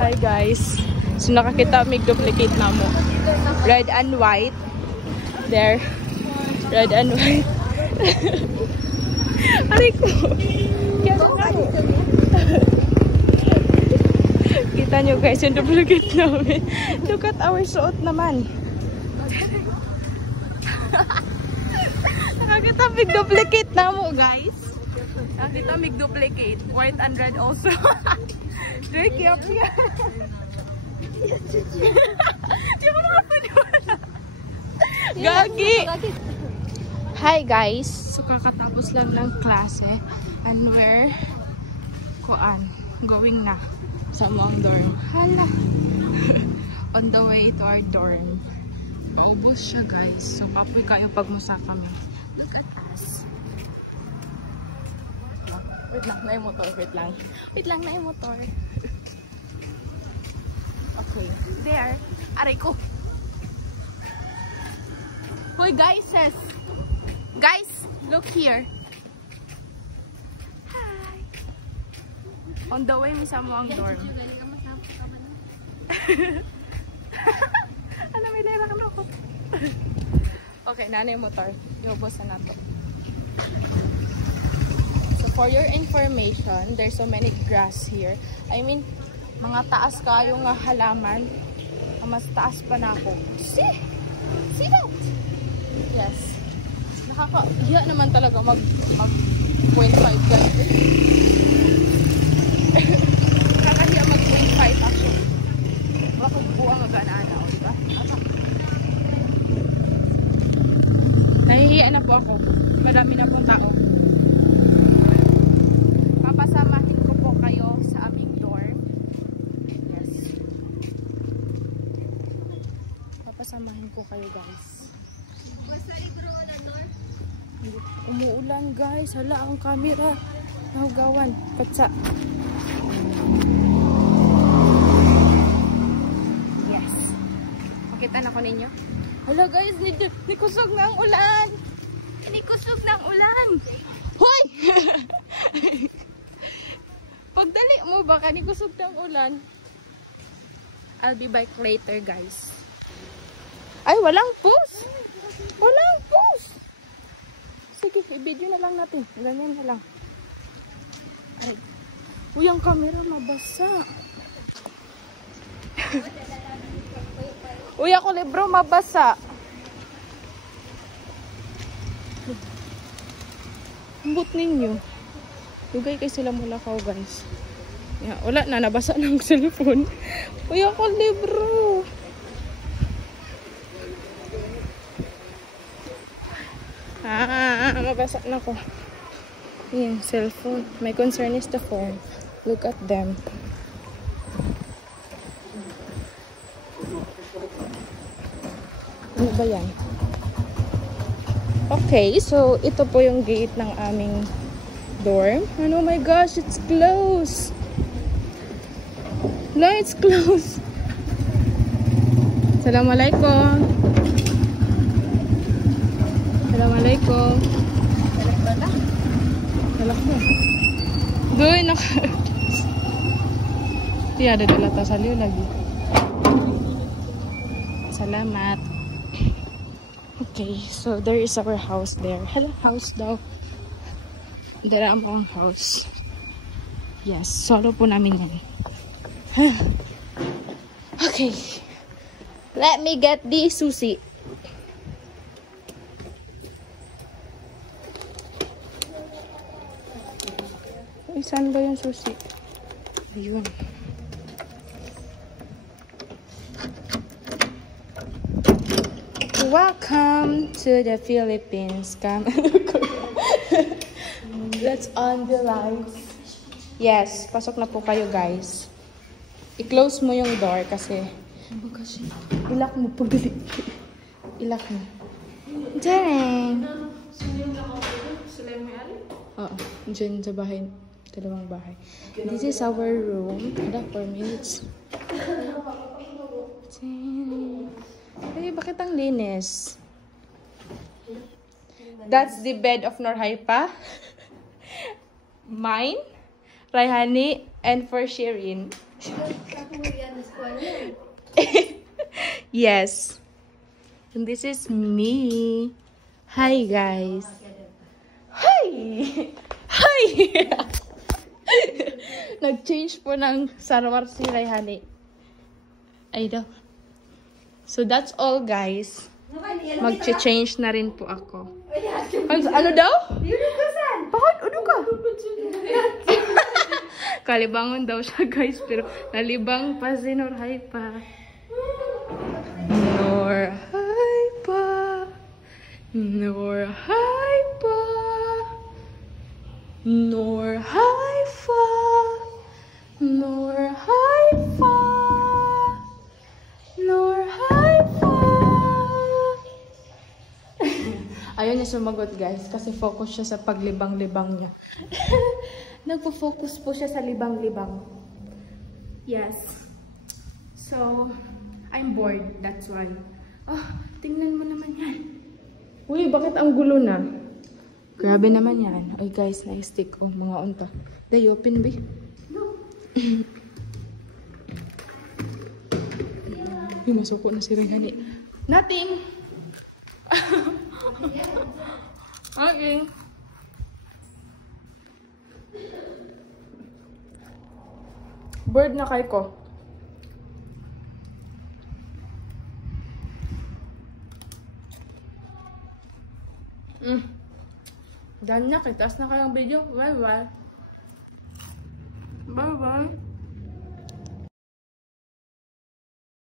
Hi guys. So nakakita mig duplicate na mo. Red and white. There. Red and white. Aray ko. Kita nyo guys yung duplicate namin. Look at our suot naman. Nakakita mig duplicate na mo guys. Nakakita mig duplicate. White and red also. Very cute yan. Di ko makapaniwala. Gagi! Hi guys! So kakatapos lang ng klase. And we're going na sa among dorm. Hala! On the way to our dorm. Maubos siya guys. So kapoy kayo pagmusa kami. Look at us. Wait lang, na yung motor. Wait lang. Wait lang, na yung motor. Okay. There. Aray ko. Hoy guys, sis. Guys, look here. Hi. On the way, misa mo ang dorm. Alam, may lera ka na ako. Okay, nanay motor. Yobos na nato. So, for your information, there's so many grass here. I mean, mga taas kayo nga halaman. Mas taas pa na ako. See? See that? Yes. Nakakahiya naman talaga mag 0.5 ganito. Nakakahiya mag 0.5 actually. Baka bubuha mag-ana-ana. Diba? Nahihiya na po ako. Madami na pong tao. Papasamahin ko po kayo sa aming dorm. Yes. Papasamahin ko kayo guys. Umuulan guys. Hala ang camera. Nahugawan. Katsa. Yes. Makita na ko ninyo. Hala guys. Nikusog na ang ulan. Nikusog na ang ulan. Hoy! Pagdali mo baka nikusog na ang ulan. I'll be back later guys. Ay, walang post. Walang post. Sige, i-video na lang natin. Ganyan na lang. Ay. Uy, ang camera mabasa. Uy, ako libro mabasa. Ambot ninyo. Dugay kay sila mula ko guys. Yeah, wala na, nabasa ng cellphone. Uy, ako libro. Mabasa na ko. Yan, cellphone. My concern is the phone. Look at them. Ano ba yan? Okay, so ito po yung gate ng aming dorm. And oh my gosh, it's closed. No, it's closed. Assalamualaikum. Assalamualaikum. Salak mo. Doy, Tiya, ada dalata sa liyo lagi. Salamat. Okay, so there is our house there. Hello, house daw. Dara mo ang house. Yes, solo po namin yan. Okay. Let me get the sushi. Saan ba yung sushi? Ayun. Welcome to the Philippines. Come. Let's on the lights. Yes, pasok na po kayo guys. I-close mo yung door kasi ilak mo pagdali. Ilak mo. Tadang! Sila yung may-ari? Oo, dyan sa bahay. Dalawang bahay. This is our room. Ada 4 minutes. Ay, bakit ang linis? That's the bed of Norhaipa. Mine, Raihani, and for Shirin. Yes. And this is me. Hi, guys. Hi! Hi! Nag-change po ng sarwar si Rayhani. Ay daw. So, that's all, guys. Mag-change na rin po ako. Ano daw? Bakit? Ano ka? Kalibangon daw siya, guys. Pero nalibang pa si Norhay pa. Norhay pa. Norhay pa. Norhay pa. Norhay pa. Norhay pa. Ayaw niya sumagot, guys. Kasi focus siya sa paglibang-libang niya. Nagpo-focus po siya sa libang-libang. Yes. So, I'm bored. That's why. Oh, tingnan mo naman yan. Uy, bakit ang gulo na? Grabe naman yan. Uy, guys, na-stick ko. Mga unta. Day, open, be. No. Uy, masuko na si Rayhani. Nothing. Okay. Bird na kay ko. Done na. Kitas na kayong video. Bye-bye. Bye-bye.